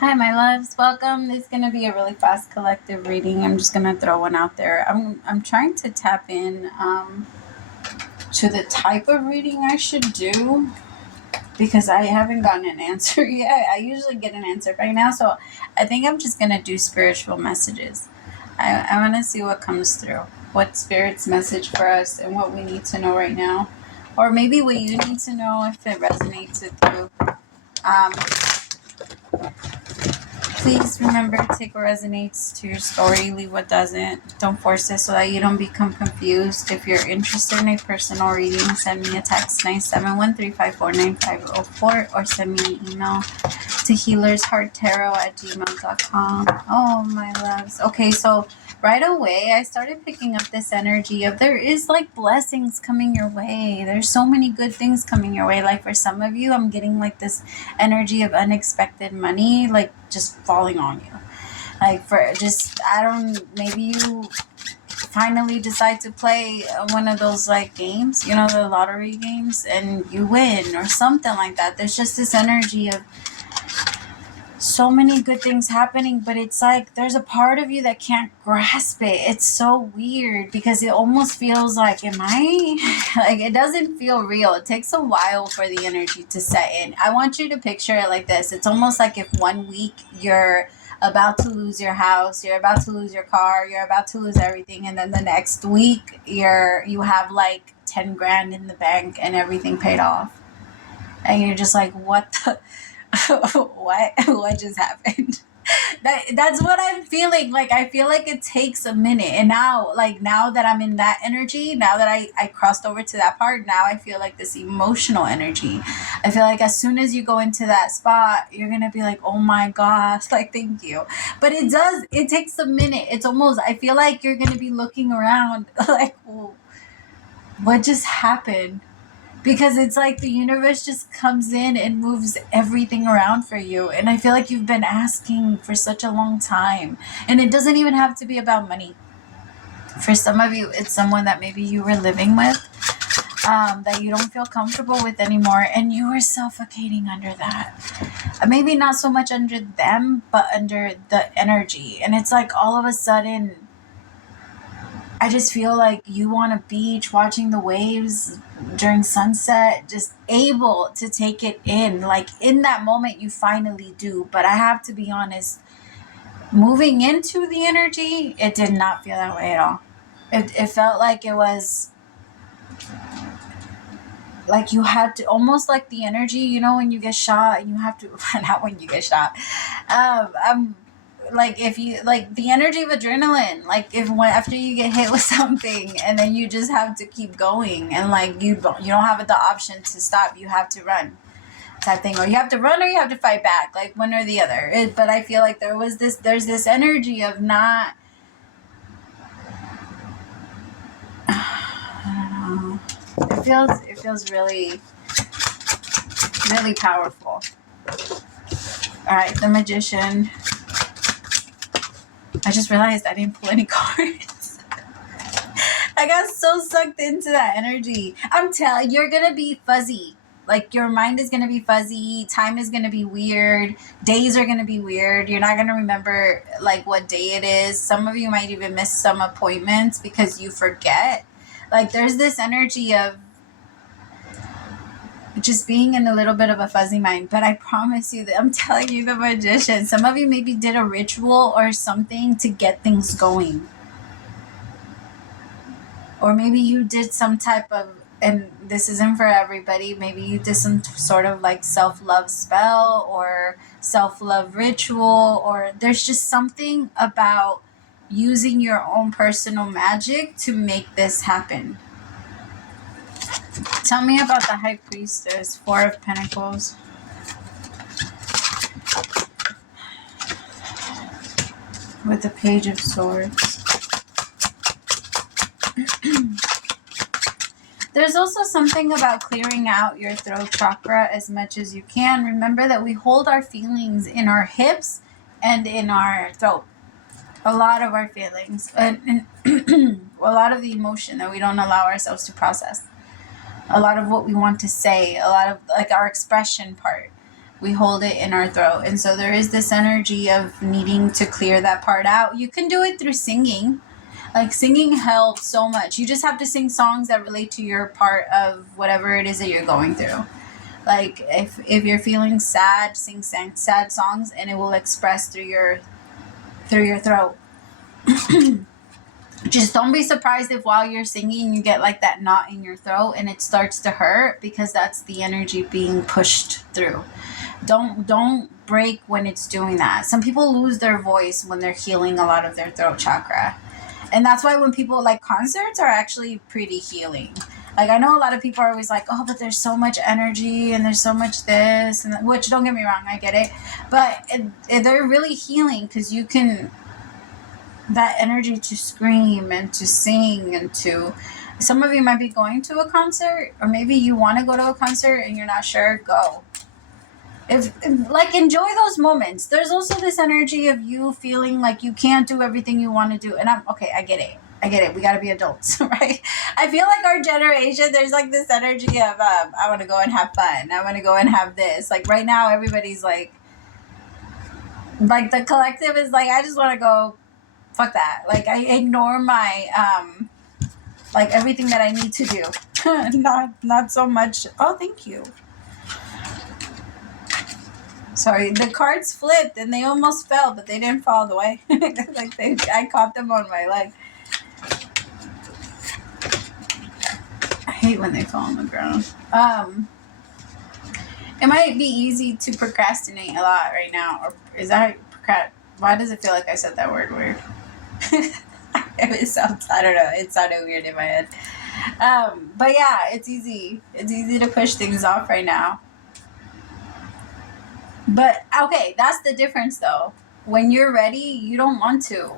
Hi, my loves. Welcome. This is going to be a really fast collective reading. I'm just going to throw one out there. I'm trying to tap in to the type of reading I should do because I haven't gotten an answer yet. I usually get an answer by now, so I think I'm just going to do spiritual messages. I want to see what comes through, what Spirit's message for us and what we need to know right now, or maybe what you need to know if it resonates with you. Please remember to take what resonates to your story, leave what doesn't. Don't force it so that you don't become confused. If you're interested in a personal reading, send me a text 971-354-9504 or send me an email to HealersHeartTarot@gmail.com. Oh, my loves. Okay, so right away I started picking up this energy of there is like blessings coming your way. There's so many good things coming your way. Like for some of you, I'm getting like this energy of unexpected money, like just falling on you. Like for just, maybe you finally decide to play one of those like games, you know, the lottery games, and you win or something like that. There's just this energy of so many good things happening, but it's like there's a part of you that can't grasp it. It's so weird because it almost feels like, am I like, it doesn't feel real. It takes a while for the energy to set in. I want you to picture it like this. It's almost like if 1 week you're about to lose your house, you're about to lose your car, you're about to lose everything, and then the next week you have like 10 grand in the bank and everything paid off, and you're just like, what the what just happened? That's what I'm feeling. Like I feel like it takes a minute, and now that I'm in that energy, now that I crossed over to that part, now I feel like this emotional energy. I feel like as soon as you go into that spot, you're gonna be like, oh my gosh, like thank you. But it takes a minute. It's almost, I feel like you're gonna be looking around like, what just happened? Because it's like the universe just comes in and moves everything around for you. And I feel like you've been asking for such a long time. And it doesn't even have to be about money. For some of you, it's someone that maybe you were living with that you don't feel comfortable with anymore. And you were suffocating under that. Maybe not so much under them, but under the energy. And it's like all of a sudden, I just feel like you on a beach watching the waves during sunset, just able to take it in. Like in that moment, you finally do. But I have to be honest, moving into the energy, it did not feel that way at all. It felt like it was like you had to, almost like the energy, you know, when you get shot and you have to, not when you get shot. Like if you like the energy of adrenaline, like after you get hit with something and then you just have to keep going, and like you don't have the option to stop, you have to run type thing, or you have to run or you have to fight back, like one or the other. But I feel like there's this energy of not, I don't know, it feels really, really powerful. All right, the Magician. I just realized I didn't pull any cards. I got so sucked into that energy. I'm telling you, you're going to be fuzzy. Like your mind is going to be fuzzy. Time is going to be weird. Days are going to be weird. You're not going to remember like what day it is. Some of you might even miss some appointments because you forget. Like there's this energy of just being in a little bit of a fuzzy mind. But I promise you that I'm telling you, the Magician, some of you maybe did a ritual or something to get things going. Or maybe you did some type of, and this isn't for everybody, maybe you did some sort of like self-love spell or self-love ritual, or there's just something about using your own personal magic to make this happen. Tell me about the High Priestess, Four of Pentacles. With the Page of Swords. There's also something about clearing out your throat chakra as much as you can. Remember that we hold our feelings in our hips and in our throat. A lot of our feelings. And a lot of the emotion that we don't allow ourselves to process. A lot of what we want to say. A lot of like our expression part. We hold it in our throat. And so there is this energy of needing to clear that part out. You can do it through singing. Like, singing helps so much. You just have to sing songs that relate to your part of whatever it is that you're going through. Like, if you're feeling sad, sing sad songs, and it will express through your throat. Just don't be surprised if while you're singing you get like that knot in your throat and it starts to hurt, because that's the energy being pushed through. Don't break when it's doing that. Some people lose their voice when they're healing a lot of their throat chakra. And that's why when people, like, concerts are actually pretty healing. Like, I know a lot of people are always like, oh, but there's so much energy and there's so much this, and which, don't get me wrong, I get it. But they're really healing, because you can, that energy to scream and to sing and to, some of you might be going to a concert, or maybe you want to go to a concert and you're not sure, go. Like, enjoy those moments. There's also this energy of you feeling like you can't do everything you want to do. And I get it. We got to be adults, right? I feel like our generation, there's like this energy of, I want to go and have fun. I want to go and have this. Like, right now, everybody's like the collective is like, I just want to go, fuck that. Like, I ignore my, like, everything that I need to do. Not so much. Oh, thank you. Sorry, the cards flipped and they almost fell, but they didn't fall all the way. Like, I caught them on my leg. I hate when they fall on the ground. It might be easy to procrastinate a lot right now. Or is that why does it feel like I said that word weird? It sounds, I don't know. It sounded weird in my head. But yeah, it's easy. It's easy to push things off right now. But, okay, that's the difference, though. When you're ready, you don't want to.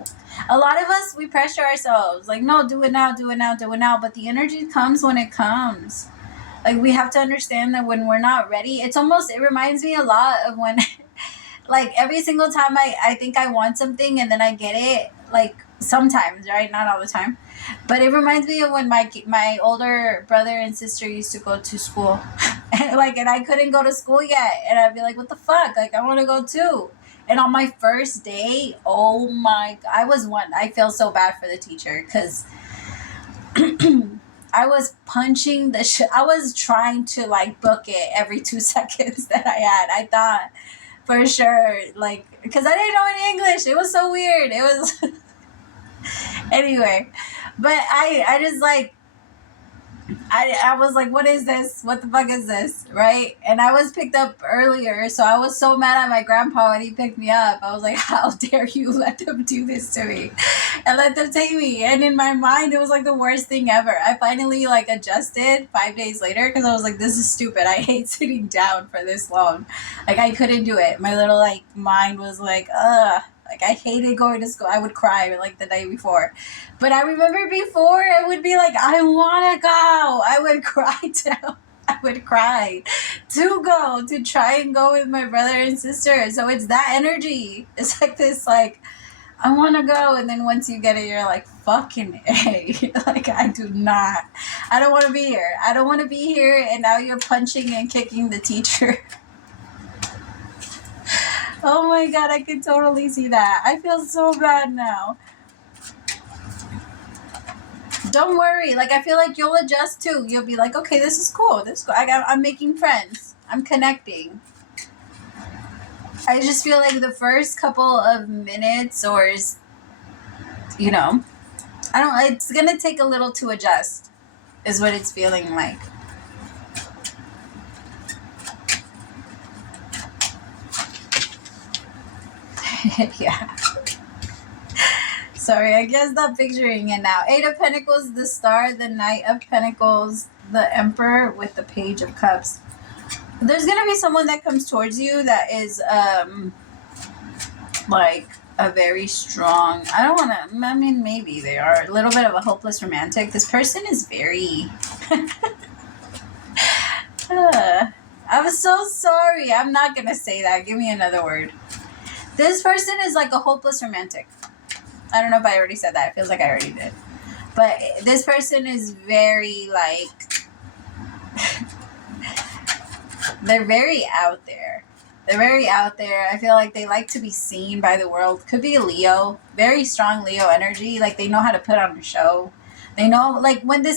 A lot of us, we pressure ourselves. Like, no, do it now, do it now, do it now. But the energy comes when it comes. Like, we have to understand that when we're not ready, it reminds me a lot of when, like, every single time I think I want something and then I get it, like, sometimes, right? Not all the time. But it reminds me of when my older brother and sister used to go to school. And I couldn't go to school yet. And I'd be like, what the fuck? Like, I want to go too. And on my first day, oh my, I feel so bad for the teacher, because I was punching I was trying to, like, book it every 2 seconds that I had. I thought for sure, like, because I didn't know any English. It was so weird. It was... Anyway, but I just, like, I was like, what is this? What the fuck is this? Right? And I was picked up earlier, so I was so mad at my grandpa when he picked me up. I was like, how dare you let them do this to me and let them take me? And in my mind, it was like the worst thing ever. I finally, like, adjusted 5 days later, because I was like, this is stupid. I hate sitting down for this long. Like, I couldn't do it. My little, like, mind was like, ugh. Like, I hated going to school. I would cry, like, the night before. But I remember before, I would be like, I want to go. I would cry down. I would cry to go, to try and go with my brother and sister. So it's that energy. It's like this, like, I want to go. And then once you get it, you're like, fucking A. Like, I don't want to be here. I don't want to be here. And now you're punching and kicking the teacher. Oh my God, I can totally see that. I feel so bad now. Don't worry. Like, I feel like you'll adjust too. You'll be like, okay, this is cool. I'm making friends. I'm connecting. I just feel like the first couple of minutes it's going to take a little to adjust, is what it's feeling like. Yeah. Sorry, I guess not picturing it now. 8 of Pentacles, the Star, the Knight of Pentacles, the Emperor with the Page of Cups. There's going to be someone that comes towards you that is, like, a very strong... maybe they are a little bit of a hopeless romantic. This person is very... I'm so sorry. I'm not going to say that. Give me another word. This person is like a hopeless romantic. I don't know if I already said that. It feels like I already did. But this person is very, like... they're very out there. They're very out there. I feel like they like to be seen by the world. Could be a Leo. Very strong Leo energy. Like they know how to put on a show. They know, like when the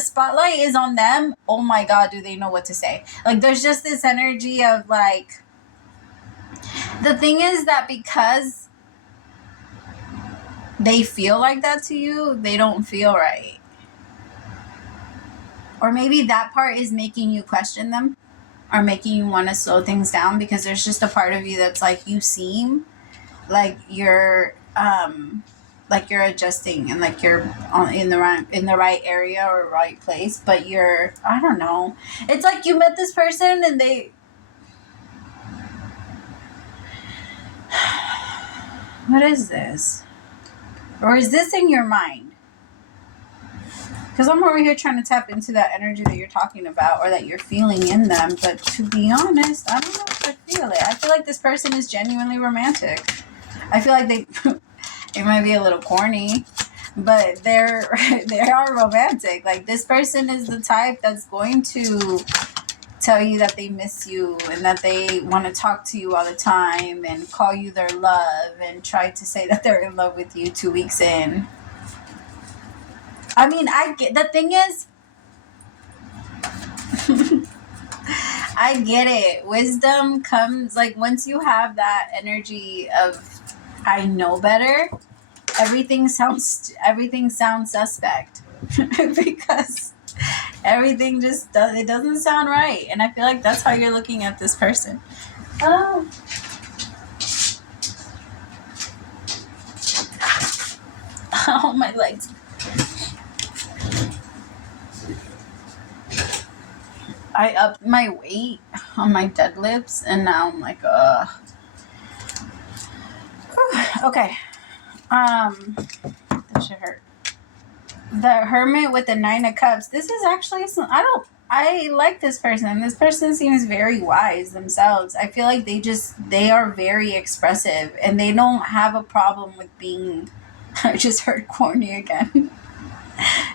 spotlight is on them, oh my God, do they know what to say? Like there's just this energy of like, the thing is that because they feel like that to you, they don't feel right. Or maybe that part is making you question them or making you want to slow things down, because there's just a part of you that's like, you seem like you're adjusting and like you're in the right area or right place, but you're, I don't know. It's like you met this person and they what is this? Or is this in your mind? Because I'm over here trying to tap into that energy that you're talking about or that you're feeling in them. But to be honest, I don't know if I feel it. I feel like this person is genuinely romantic. I feel like it might be a little corny, but they are romantic. Like this person is the type that's going to tell you that they miss you and that they want to talk to you all the time and call you their love and try to say that they're in love with you 2 weeks in. I mean, the thing is, I get it. Wisdom comes, like, once you have that energy of, I know better, everything sounds suspect. Because everything just it doesn't sound right. And I feel like that's how you're looking at this person. Oh. Oh, my legs. I upped my weight on my deadlifts, and now I'm like, okay. That should hurt. The Hermit with the 9 of Cups. This is actually I like this person. This person seems very wise themselves. I feel like they are very expressive, and they don't have a problem with being, I just heard corny again.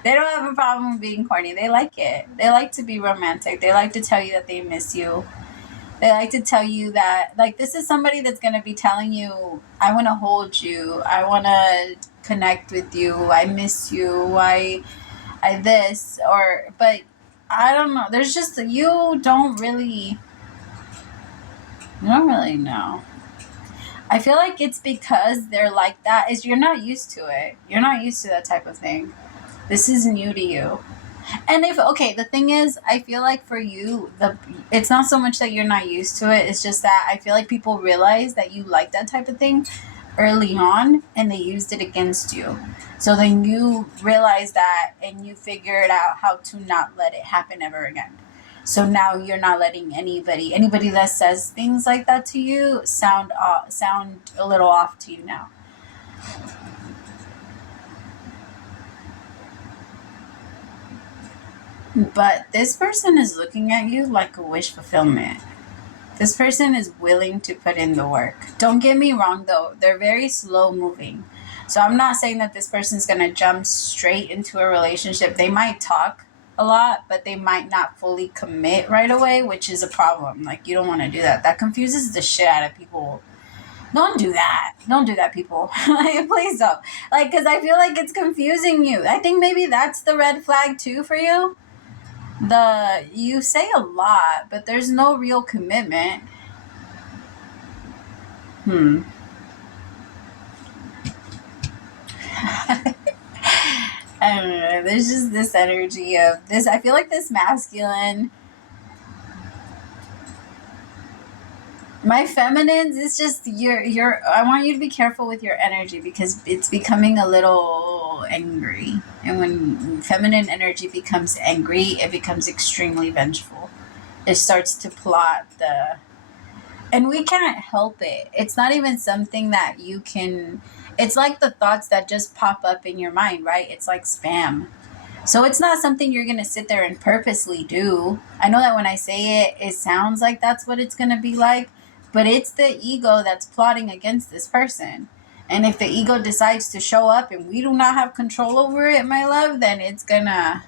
They don't have a problem with being corny. They like it. They like to be romantic. They like to tell you that they miss you. They like to tell you that, like, this is somebody that's going to be telling you, I want to hold you. I want to connect with you. I miss you. I this, but I don't know. There's just, you don't really know. I feel like it's because they're like that, is you're not used to it. You're not used to that type of thing. This is new to you. And the thing is, I feel like for you, it's not so much that you're not used to it. It's just that I feel like people realize that you like that type of thing early on, and they used it against you. So then you realize that, and you figured out how to not let it happen ever again. So now you're not letting anybody that says things like that to you sound a little off to you now. But this person is looking at you like a wish fulfillment. This person is willing to put in the work. Don't get me wrong, though. They're very slow moving. So I'm not saying that this person's going to jump straight into a relationship. They might talk a lot, but they might not fully commit right away, which is a problem. Like, you don't want to do that. That confuses the shit out of people. Don't do that. Don't do that, people. Like, please don't. Like, because I feel like it's confusing you. I think maybe that's the red flag, too, for you. You say a lot, but there's no real commitment. I don't know. There's just this energy of this. I feel like this masculine. My feminines, it's just I want you to be careful with your energy, because it's becoming a little angry. And when feminine energy becomes angry, it becomes extremely vengeful. It starts to plot and we can't help it. It's not even something that you can, it's like the thoughts that just pop up in your mind, right? It's like spam. So it's not something you're going to sit there and purposely do. I know that when I say it, it sounds like that's what it's going to be like, but it's the ego that's plotting against this person. And if the ego decides to show up and we do not have control over it, my love, then it's going to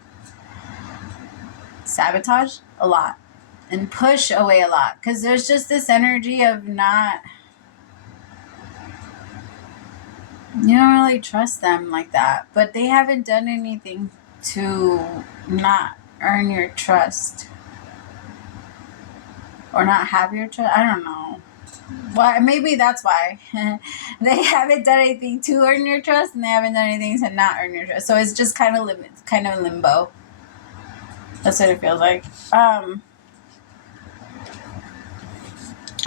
sabotage a lot. and push away a lot, because there's just this energy of not, you don't really trust them like that, but they haven't done anything to not earn your trust or not have your trust. I don't know. Well, maybe that's why. They haven't done anything to earn your trust, and they haven't done anything to not earn your trust. So it's just kind of limbo. That's what it feels like.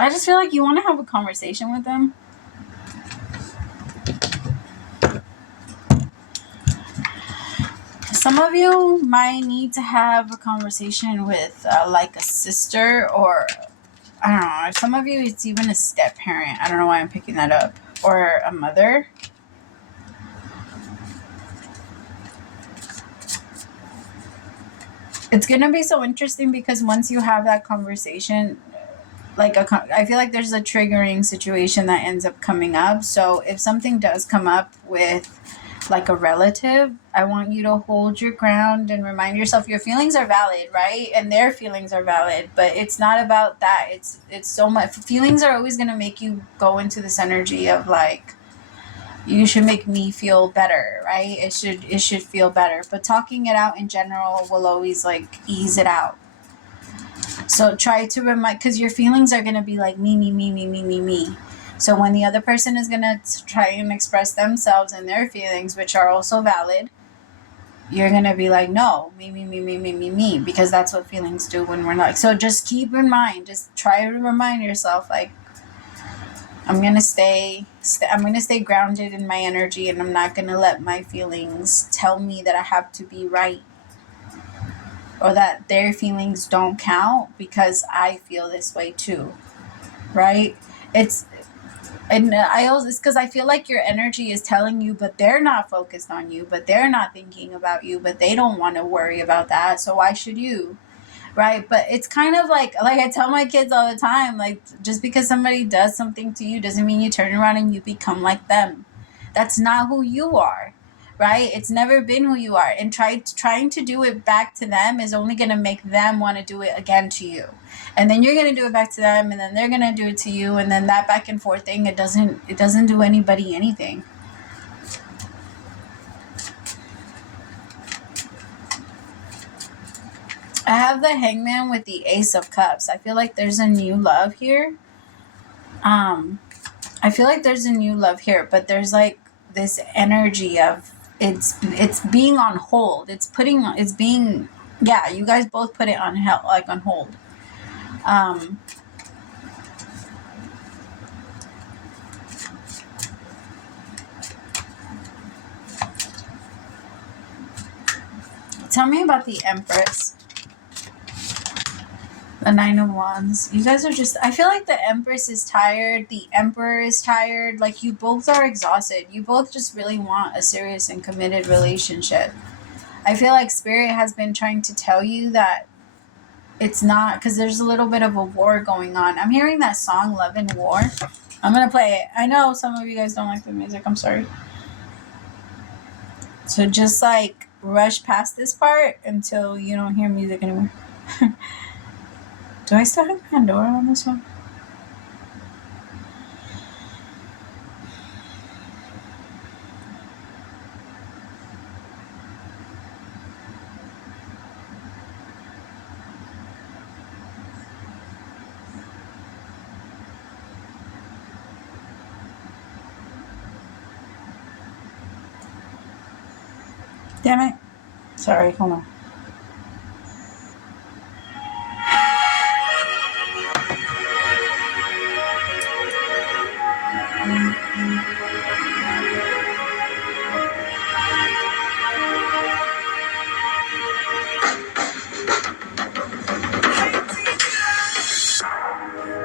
I just feel like you want to have a conversation with them. Some of you might need to have a conversation with like a sister, or I don't know. Some of you, it's even a step parent. I don't know why I'm picking that up. Or a mother. It's going to be so interesting because once you have that conversation, I feel like there's a triggering situation that ends up coming up. So if something does come up with like a relative, I want you to hold your ground and remind yourself your feelings are valid, right? And their feelings are valid, but it's not about that. It's so much. Feelings are always going to make you go into this energy of like, you should make me feel better, right? It should feel better. But talking it out in general will always like ease it out. So try to remind, because your feelings are going to be like me. So when the other person is going to try and express themselves and their feelings, which are also valid, you're going to be like, no, me, because that's what feelings do when we're not. So just keep in mind, just try to remind yourself, like, I'm going to stay grounded in my energy, and I'm not going to let my feelings tell me that I have to be right or that their feelings don't count because I feel this way too, right? It's because I feel like your energy is telling you, but they're not focused on you, but they're not thinking about you, but they don't want to worry about that. So why should you? Right. But it's kind of like I tell my kids all the time, like, just because somebody does something to you doesn't mean you turn around and you become like them. That's not who you are. Right. It's never been who you are. And trying to do it back to them is only going to make them want to do it again to you. And then you're going to do it back to them, and then they're going to do it to you. And then that back and forth thing, it doesn't do anybody anything. I have the Hangman with the Ace of Cups. I feel like there's a new love here. I feel like there's a new love here, but there's like this energy of it's being on hold. Yeah, you guys both put it on hold. Tell me about the Empress. The Nine of Wands. You guys are just, I feel like the Empress is tired. The Emperor is tired. Like, you both are exhausted. You both just really want a serious and committed relationship. I feel like Spirit has been trying to tell you that it's not, because there's a little bit of a war going on. I'm hearing that song, Love and War. I'm going to play it. I know some of you guys don't like the music. I'm sorry. So just like rush past this part until you don't hear music anymore. Do I still have Pandora on this one? Damn it. Sorry, hold on.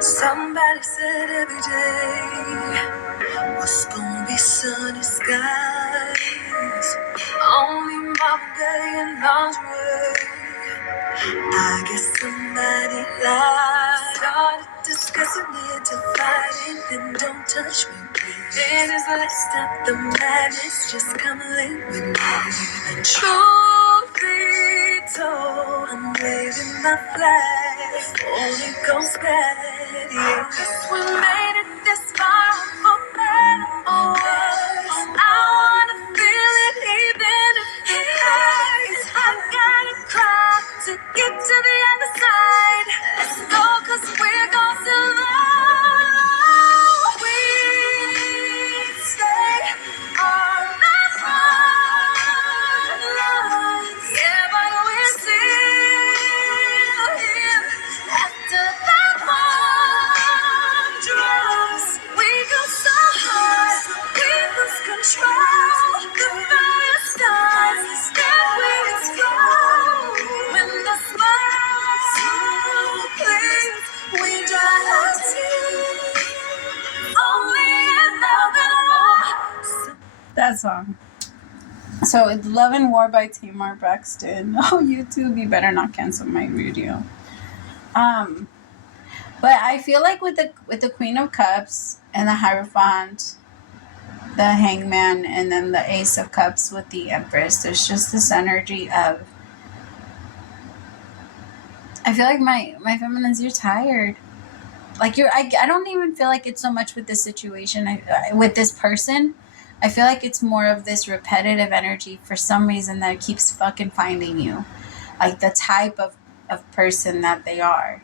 Somebody said every day was gonna be sunny skies. Only Mama Day and lingerie. I guess somebody lied. Started discussing it to fighting, then don't touch me, please. Then is let's stop the madness, just come late with me. And truth be told, I'm waving my flag. Holy Ghost bed, yes. We made it this far for better or worse. I wanna feel it even if it hurts. I gotta cry to get to the other side. Let's go, 'cause we're gonna survive. We stay on the front lines. Yeah, but we're still here after the bomb drops. We go so hard, we lose control. The fire starts, then we explode. When the smoke clears, we dry our tears. Only in love and war. That song. So it's Love and War by Tamar Braxton. Oh, YouTube, you better not cancel my video. But I feel like with the Queen of Cups and the Hierophant, the Hangman, and then the Ace of Cups with the Empress, there's just this energy of, I feel like my feminines, you're tired. Like I don't even feel like it's so much with this situation, with this person. I feel like it's more of this repetitive energy for some reason that keeps fucking finding you. Like the type of person that they are.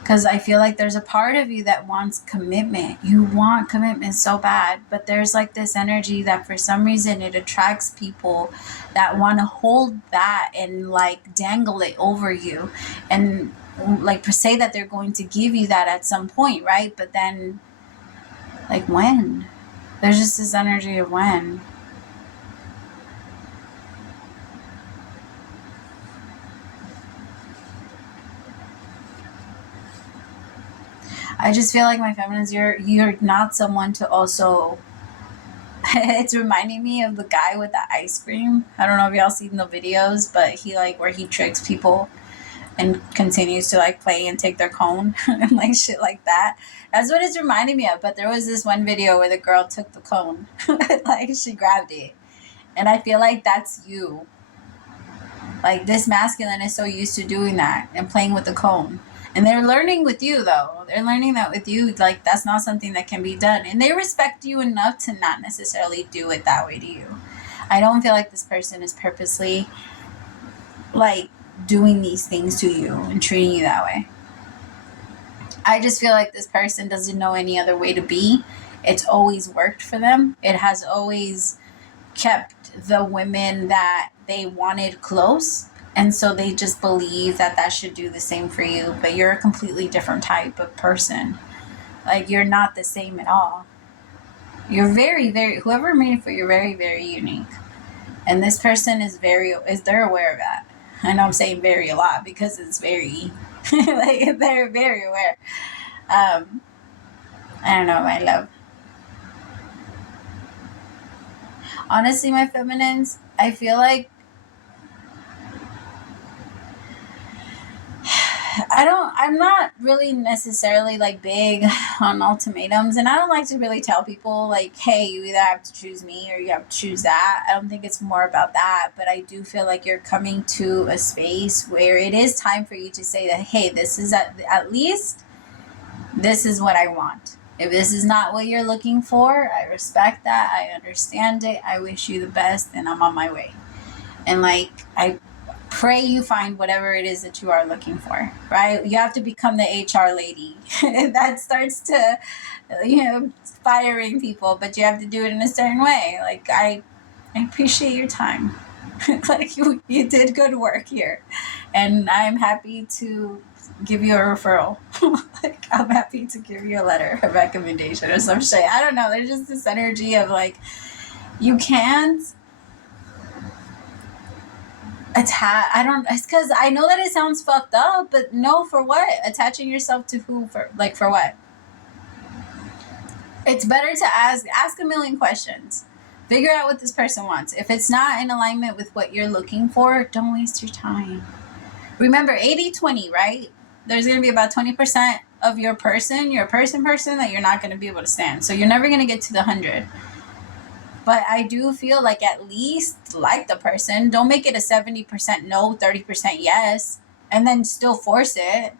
Because I feel like there's a part of you that wants commitment. You want commitment so bad. But there's like this energy that for some reason it attracts people that want to hold that and like dangle it over you. And like say that they're going to give you that at some point, right? But then, like when? There's just this energy of when. I just feel like my feminines, you're not someone to also. It's reminding me of the guy with the ice cream. I don't know if y'all seen the videos, but he like where he tricks people and continues to like play and take their cone and like shit like that. That's what it's reminding me of. But there was this one video where the girl took the cone, like she grabbed it, and I feel like that's you. Like this masculine is so used to doing that and playing with the cone. And they're learning with you, though. They're learning that with you, like, that's not something that can be done. And they respect you enough to not necessarily do it that way to you. I don't feel like this person is purposely, like, doing these things to you and treating you that way. I just feel like this person doesn't know any other way to be. It's always worked for them. It has always kept the women that they wanted close. And so they just believe that that should do the same for you. But you're a completely different type of person. Like, you're not the same at all. You're very, very, whoever made it for you, you're very, very unique. And this person they're aware of that. I know I'm saying very a lot because it's very, like, they're very aware. I don't know, my love. Honestly, my feminines, I feel like I'm not really necessarily like big on ultimatums, and I don't like to really tell people like, hey, you either have to choose me or you have to choose that. I don't think it's more about that, but I do feel like you're coming to a space where it is time for you to say that, hey, this is at least this is what I want. If this is not what you're looking for, I respect that. I understand it. I wish you the best, and I'm on my way. And like, I pray you find whatever it is that you are looking for, right? You have to become the HR lady. That starts to, firing people, but you have to do it in a certain way. Like, I appreciate your time. Like, you did good work here. And I'm happy to give you a referral. Like, I'm happy to give you a letter of recommendation or some shit. I don't know. There's just this energy of like, you can't it's because I know that it sounds fucked up, but no, for what? Attaching yourself to who? For what? It's better to ask a million questions. Figure out what this person wants. If it's not in alignment with what you're looking for, don't waste your time. Remember, 80-20, right? There's going to be about 20% of your person that you're not going to be able to stand. So you're never going to get to the 100. But I do feel like at least like the person. Don't make it a 70% no, 30% yes, and then still force it.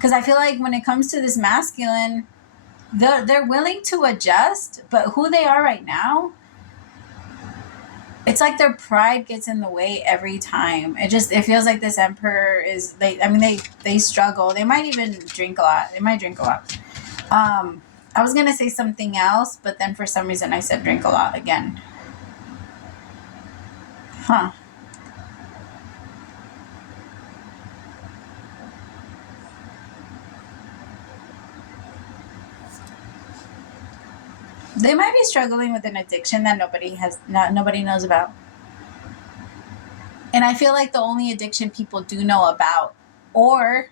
Because I feel like when it comes to this masculine, they're willing to adjust, but who they are right now, it's like their pride gets in the way every time. It feels like this emperor is, they struggle. They might even drink a lot. They might drink a lot. I was gonna say something else, but then for some reason I said drink a lot again. Huh. They might be struggling with an addiction that nobody knows about. And I feel like the only addiction people do know about, or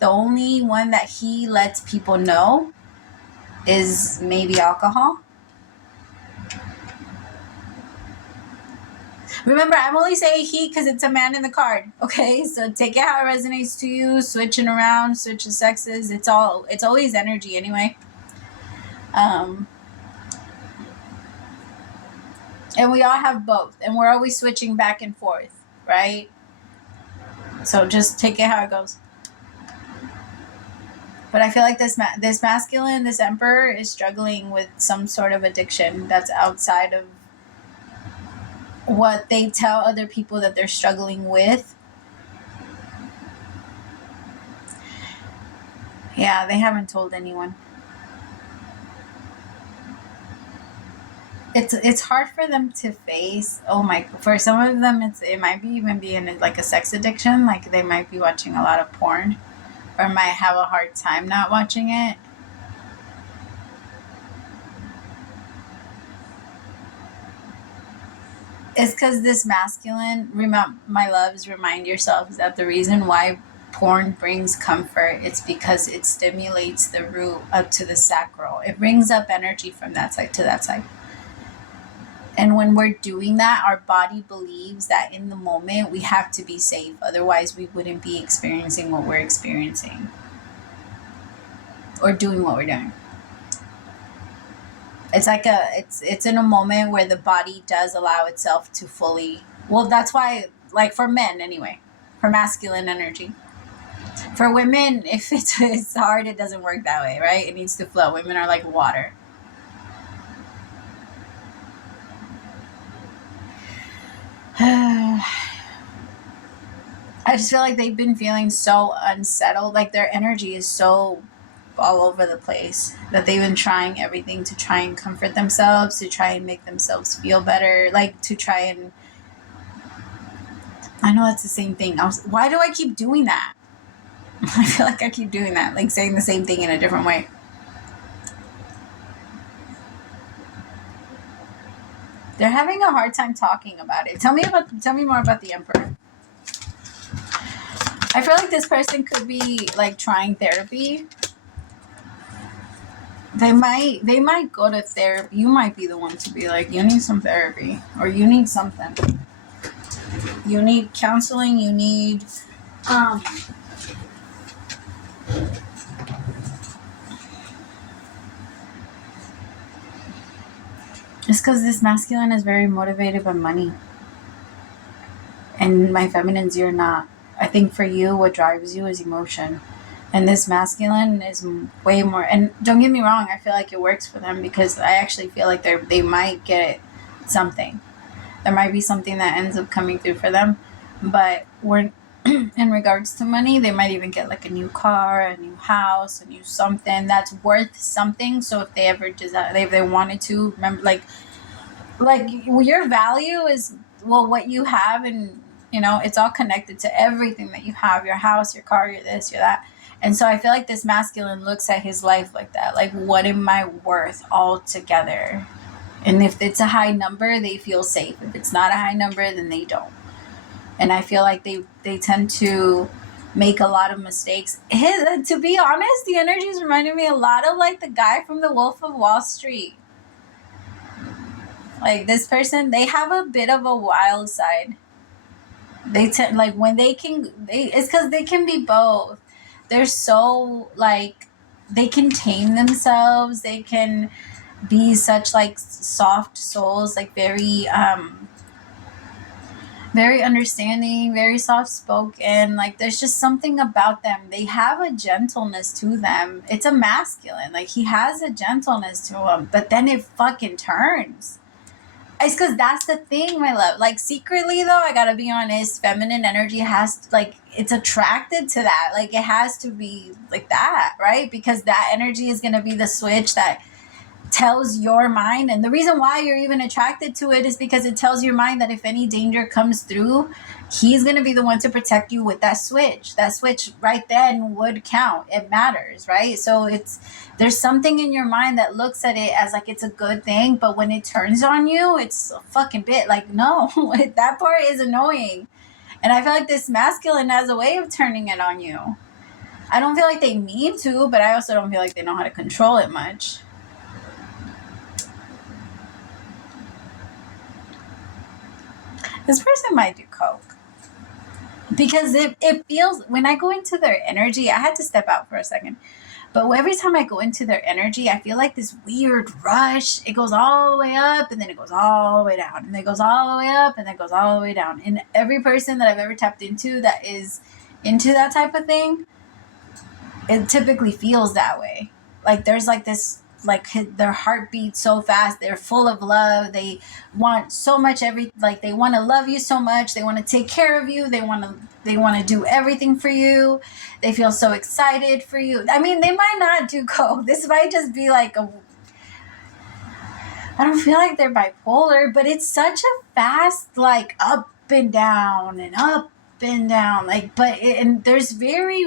the only one that he lets people know, is maybe alcohol. Remember, I'm only saying he because it's a man in the card. Okay, so take it how it resonates to you. Switching around, switching sexes. It's always energy anyway. And we all have both, and we're always switching back and forth, right? So just take it how it goes. But I feel like this masculine, this emperor, is struggling with some sort of addiction that's outside of what they tell other people that they're struggling with. Yeah, they haven't told anyone. It's hard for them to face. For some of them, it might be even being like a sex addiction. Like they might be watching a lot of porn, or might have a hard time not watching it. It's because this masculine, my loves, remind yourselves that the reason why porn brings comfort, it's because it stimulates the root up to the sacral. It brings up energy from that side to that side. And when we're doing that, our body believes that in the moment we have to be safe. Otherwise, we wouldn't be experiencing what we're experiencing or doing what we're doing. It's like it's in a moment where the body does allow itself to fully, well, that's why, like for men anyway, for masculine energy. For women, if it's hard, it doesn't work that way, right? It needs to flow. Women are like water. I just feel like they've been feeling so unsettled. Like their energy is so all over the place that they've been trying everything to try and comfort themselves, to try and make themselves feel better, like to try and, I know that's the same thing. Why do I keep doing that? I feel like I keep doing that, like saying the same thing in a different way. They're having a hard time talking about it. Tell me more about the Emperor. I feel like this person could be like trying therapy. They might go to therapy. You might be the one to be like, you need some therapy, or you need something. You need counseling. You need it's because this masculine is very motivated by money. And my feminines, you're not. I think for you, what drives you is emotion. And this masculine is way more. And don't get me wrong, I feel like it works for them because I actually feel like they might get something. There might be something that ends up coming through for them. But we're in regards to money, they might even get like a new car, a new house, a new something that's worth something. So if they ever desire, if they wanted to, remember, like your value is, well, what you have, and you know, it's all connected to everything that you have, your house, your car, your this, your that. And so I feel like this masculine looks at his life like that. Like, what am I worth altogether? And if it's a high number, they feel safe. If it's not a high number, then they don't. And I feel like they tend to make a lot of mistakes. To be honest, the energy is reminding me a lot of like the guy from The Wolf of Wall Street. Like this person, they have a bit of a wild side. They tend, like when it's because they can be both. They're so like, they can tame themselves. They can be such like soft souls, like very very understanding, very soft spoken. Like there's just something about them. They have a gentleness to them. It's a masculine. Like he has a gentleness to him, but then it fucking turns. It's because that's the thing, my love. Like secretly though, I gotta be honest, feminine energy has to, like, it's attracted to that. Like it has to be like that, right? Because that energy is gonna be the switch that tells your mind, and the reason why you're even attracted to it is because it tells your mind that if any danger comes through, he's going to be the one to protect you with that switch. That switch right then would count. It matters, right? So there's something in your mind that looks at it as like it's a good thing, but when it turns on you, it's a fucking bit like, no, that part is annoying. And I feel like this masculine has a way of turning it on you. I don't feel like they mean to, but I also don't feel like they know how to control it much. This person might do coke. Because it feels, when I go into their energy, I had to step out for a second. But every time I go into their energy, I feel like this weird rush. It goes all the way up and then it goes all the way down. And it goes all the way up and then it goes all the way down. And every person that I've ever tapped into that is into that type of thing, it typically feels that way. Like there's like this, like their heart beats so fast. They're full of love. They want so much like they want to love you so much. They want to take care of you. They want to do everything for you. They feel so excited for you. I mean, they might not do coke. This might just be like I don't feel like they're bipolar, but it's such a fast, like up and down and up and down, like, but it's very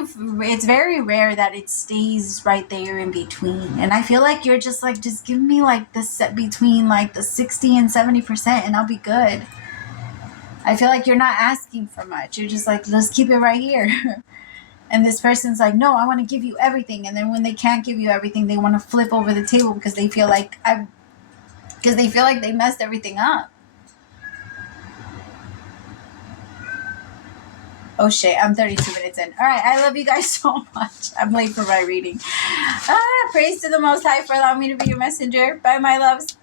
rare that it stays right there in between. And I feel like you're just like, just give me like the set between like the 60 and 70% and I'll be good. I feel like you're not asking for much. You're just like, let's keep it right here. And this person's like, no, I want to give you everything. And then when they can't give you everything, they want to flip over the table because they feel like they messed everything up. Oh shit, I'm 32 minutes in. All right, I love you guys so much. I'm late for my reading. Praise to the Most High for allowing me to be your messenger. Bye, my loves.